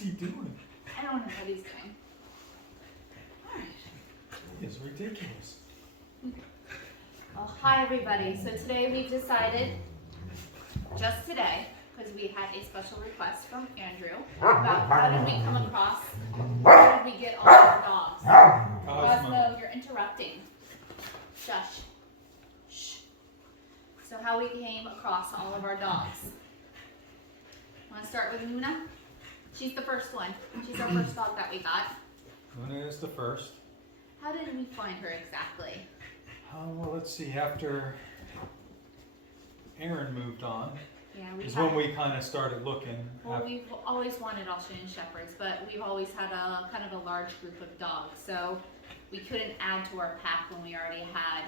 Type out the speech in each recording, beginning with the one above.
he doing? I don't know what he's doing. Alright. It's ridiculous. Well, hi everybody. So today we've decided, just today, because we had a special request from Andrew about how did we come across, how did we get all our dogs. Cosmo, you're interrupting. Shush. Shh. So how we came across all of our dogs. Want to start with Luna? She's the first one. She's our first dog that we got. Luna is the first. How did we find her exactly? Well, let's see. After Aaron moved on, Yeah, when we kind of started looking. Well, we've always wanted Australian Shepherds, but we've always had a kind of a large group of dogs, so we couldn't add to our pack when we already had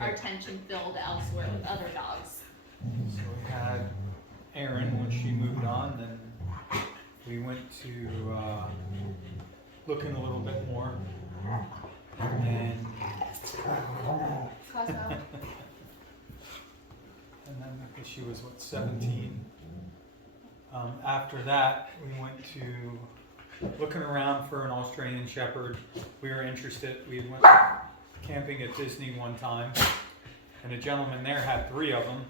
our attention filled elsewhere with other dogs. So we had Aaron when she moved on, then we went to looking a little bit more, and Cosmo. and then I guess she was, what, 17. After that, we went to looking around for an Australian Shepherd. We were interested. We went camping at Disney one time, and a gentleman there had 3 of them.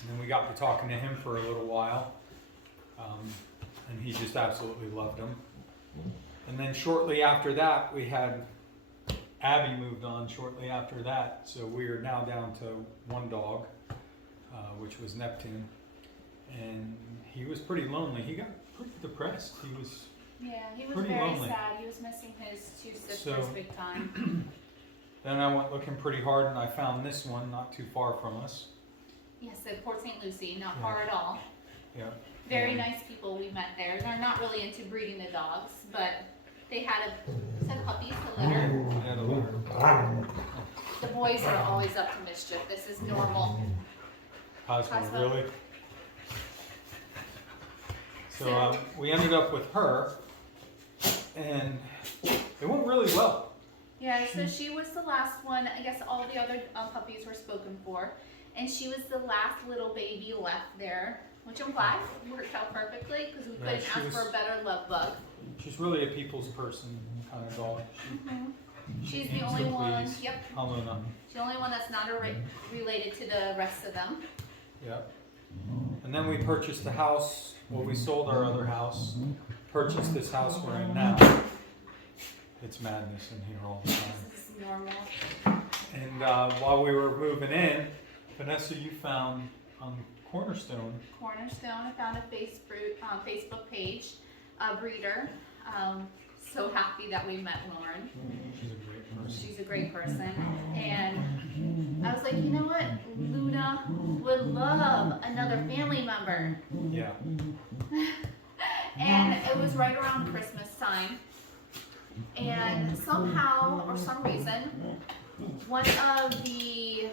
And then we got to talking to him for a little while, and he just absolutely loved them. And then shortly after that, we had Abby moved on shortly after that, so we are now down to 1 dog. Which was Neptune, and he was pretty lonely. He got pretty depressed. He was Very lonely. sad. He was missing his 2 sisters big time. Then I went looking pretty hard, and I found this one not too far from us. Yes, at Port St. Lucie, not far at all. Yeah. Very nice people we met there. They're not really into breeding the dogs, but they had some puppies to litter. I had a litter. The boys are always up to mischief. This is normal. Cosmo, Cosmo. really? So we ended up with her, and it went really well. Yeah, so she was the last one. I guess all the other puppies were spoken for. And she was the last little baby left there, which I'm glad worked out perfectly because we couldn't ask for a better love bug. She's really a people's person kind of dog. She's the only one. Please. Yep. Luna. She's the only one that's not related to the rest of them. Yep. And then we purchased the house. Well, we sold our other house, purchased this house we're in now. It's madness in here all the time. This is normal. And while we were moving in, Vanessa, you found on Cornerstone. I found a Facebook page, a breeder. So happy that we met Lauren. She's a great person. She's a great person. And I was like, you know what? Luna would love another family member. Yeah. And it was right around Christmas time. And somehow, or some reason, one of the...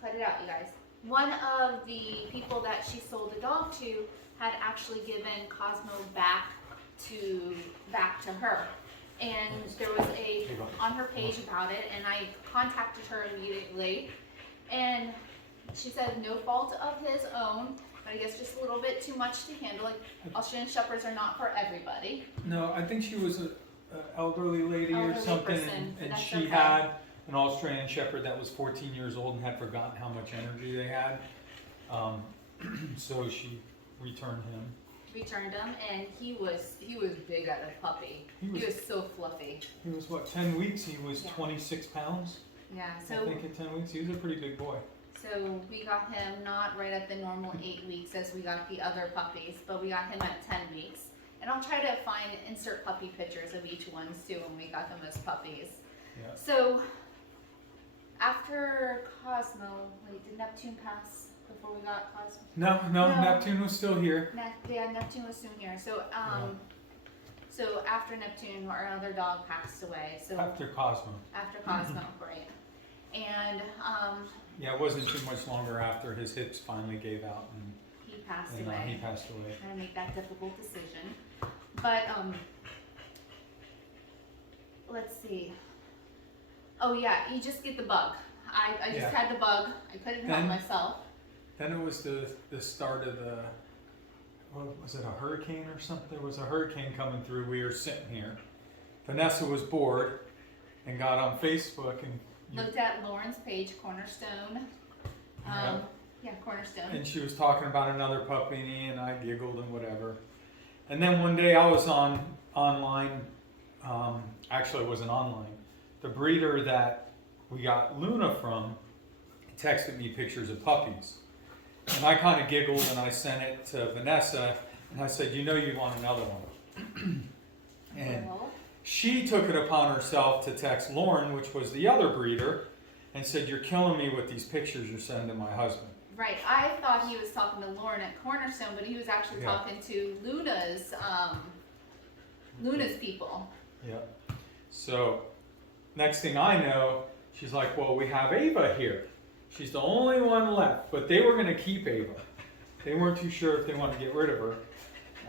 Cut it out, you guys. One of the people that she sold the dog to had actually given Cosmo back to her. And there was on her page about it, and I contacted her immediately. And she said no fault of his own, but I guess just a little bit too much to handle. Like, Australian Shepherds are not for everybody. No, I think she was an elderly lady or something, and she okay. had an Australian Shepherd that was 14 years old and had forgotten how much energy they had. So she returned him. And he was big as a puppy. He was so fluffy. He was what, 10 weeks? He was 26 pounds. Yeah, I think at 10 weeks he was a pretty big boy. So we got him not right at the normal 8 weeks as we got the other puppies, but we got him at 10 weeks. And I'll try to insert puppy pictures of each one too when we got them as puppies. Yeah. So after Cosmo, wait, did Neptune pass before we got Cosmo? No, Neptune was still here. Neptune was soon here. So so after Neptune, our other dog passed away. So After Cosmo. After Cosmo, right. And yeah, it wasn't too much longer after his hips finally gave out and he passed he away. passed away. Trying to make that difficult decision. But let's see. Oh yeah, you just get the bug. I just had the bug. I couldn't help myself. Then it was the start of what was it, a hurricane or something? There was a hurricane coming through. We were sitting here. Vanessa was bored and got on Facebook and Looked at Lauren's page, Cornerstone. Yeah, Cornerstone. and she was talking about another puppy, and I giggled and whatever. And then one day I was online. Actually, it wasn't online. The breeder that we got Luna from texted me pictures of puppies, and I kind of giggled and I sent it to Vanessa, and I said, you want another one. And she took it upon herself to text Lauren, which was the other breeder, and said, you're killing me with these pictures you're sending to my husband. Right, I thought he was talking to Lauren at Cornerstone, but he was actually talking to Luna's people. Yeah. So, next thing I know, she's like, well, we have Ava here. She's the only one left, but they were going to keep Ava. They weren't too sure if they wanted to get rid of her.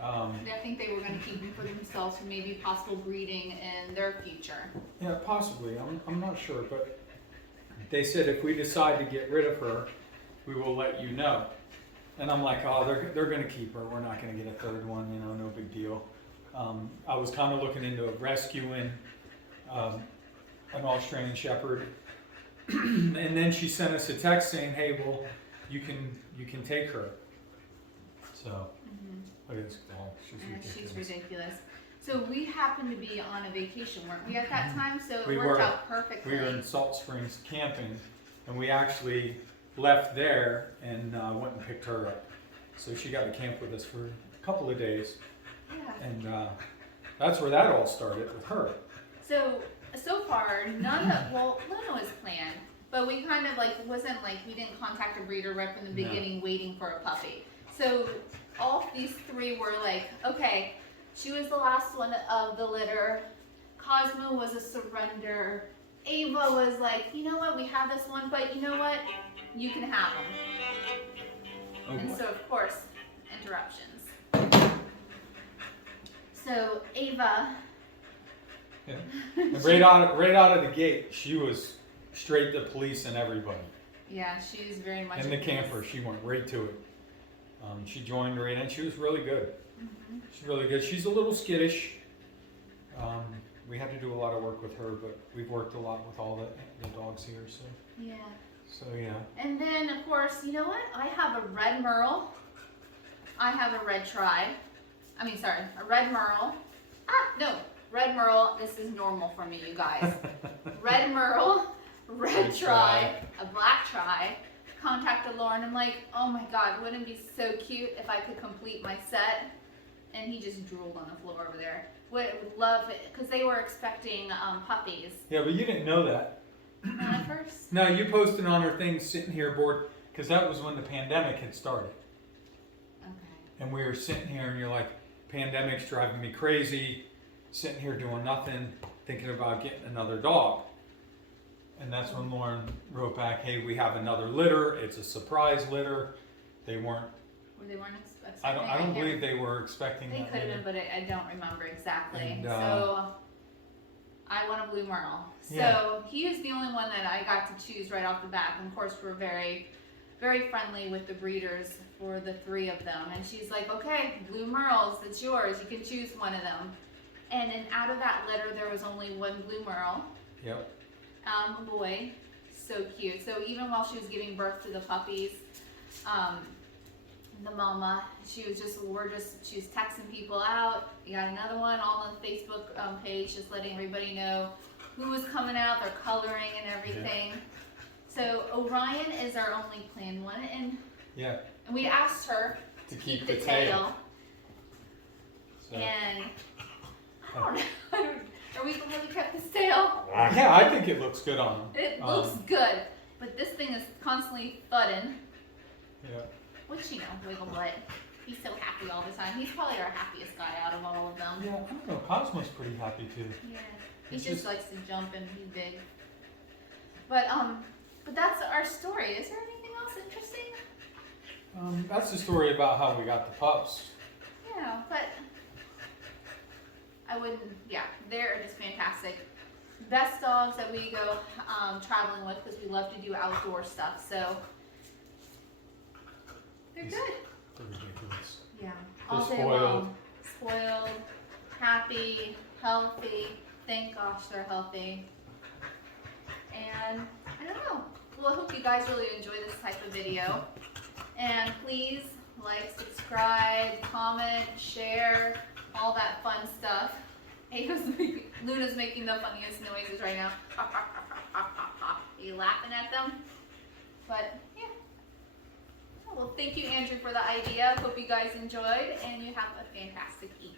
I think they were going to keep them for themselves for maybe possible breeding in their future. Yeah, possibly. I'm not sure, but they said if we decide to get rid of her, we will let you know. And I'm like, oh, they're going to keep her. We're not going to get a third one, no big deal. I was kind of looking into rescuing an Australian Shepherd. And then she sent us a text saying, hey, well, you can take her. So, look at this dog. She's ridiculous. So we happened to be on a vacation, weren't we, at that time? So it We worked were. out perfectly. We were in Salt Springs camping, and we actually left there and went and picked her up. So she got to camp with us for a couple of days. Yeah. And that's where that all started with her. So far, Luna was planned, but we kind of wasn't we didn't contact a breeder right from the beginning waiting for a puppy. So all these three were okay, she was the last one of the litter. Cosmo was a surrender. Ava was you know what, we have this one, but you know what, you can have him. Oh, and boy. so of course, interruptions. So Ava. Yeah. And right out of the gate, she was straight to police and everybody. Yeah, she's very much. In the camper, she went right to it. She joined right in. She was really good. Mm-hmm. She's really good. She's a little skittish. We had to do a lot of work with her, but we've worked a lot with all the dogs here. So. Yeah. So yeah. And then of course, you know what? I have a red merle. I have a red tri. A red merle. Red merle. This is normal for me, you guys. Red merle, red tri, a black tri. Contacted Lauren. I'm like, oh my God, wouldn't it be so cute if I could complete my set? And he just drooled on the floor over there. Would love it because they were expecting puppies. Yeah, but you didn't know that. Not at first. No, you posted on her thing sitting here bored because that was when the pandemic had started. Okay. And we were sitting here and you're like, pandemic's driving me crazy, sitting here doing nothing, thinking about getting another dog. And that's when Lauren wrote back, hey, we have another litter. It's a surprise litter. They weren't expecting. I don't believe they were expecting They that. could have been, but I don't remember exactly. And, so I want a blue merle. So he is the only one that I got to choose right off the bat. And of course, we're very, very friendly with the breeders for the three of them. And she's like, okay, blue merles, it's yours. You can choose one of them. And then out of that litter, there was only one blue merle. Yep. A boy. So cute. So even while she was giving birth to the puppies, the mama, she was texting people out. You got another one on the Facebook page, just letting everybody know who was coming out, their coloring and everything. Yeah. So Orion is our only planned one, and we asked her to keep the tail. So. And I don't know. Are we glad we kept his tail? Yeah, I think it looks good on him. It looks good, but this thing is constantly thudding. Yeah. Which, Wigglebutt. He's so happy all the time. He's probably our happiest guy out of all of them. Yeah, I don't know. Cosmo's pretty happy too. Yeah. He just likes to jump and he's big. But that's our story. Is there anything else interesting? That's the story about how we got the pups. Yeah, but they're just fantastic. Best dogs that we go traveling with because we love to do outdoor stuff. So they're good. kids. Yeah. All day spoiled. long. Spoiled, happy, healthy. Thank gosh they're healthy. And I don't know. Well, I hope you guys really enjoy this type of video. And please like, subscribe, comment, share, all that fun stuff. Luna's making the funniest noises right now. Are you laughing at them? But yeah. Well, thank you, Andrew, for the idea. Hope you guys enjoyed, and you have a fantastic evening.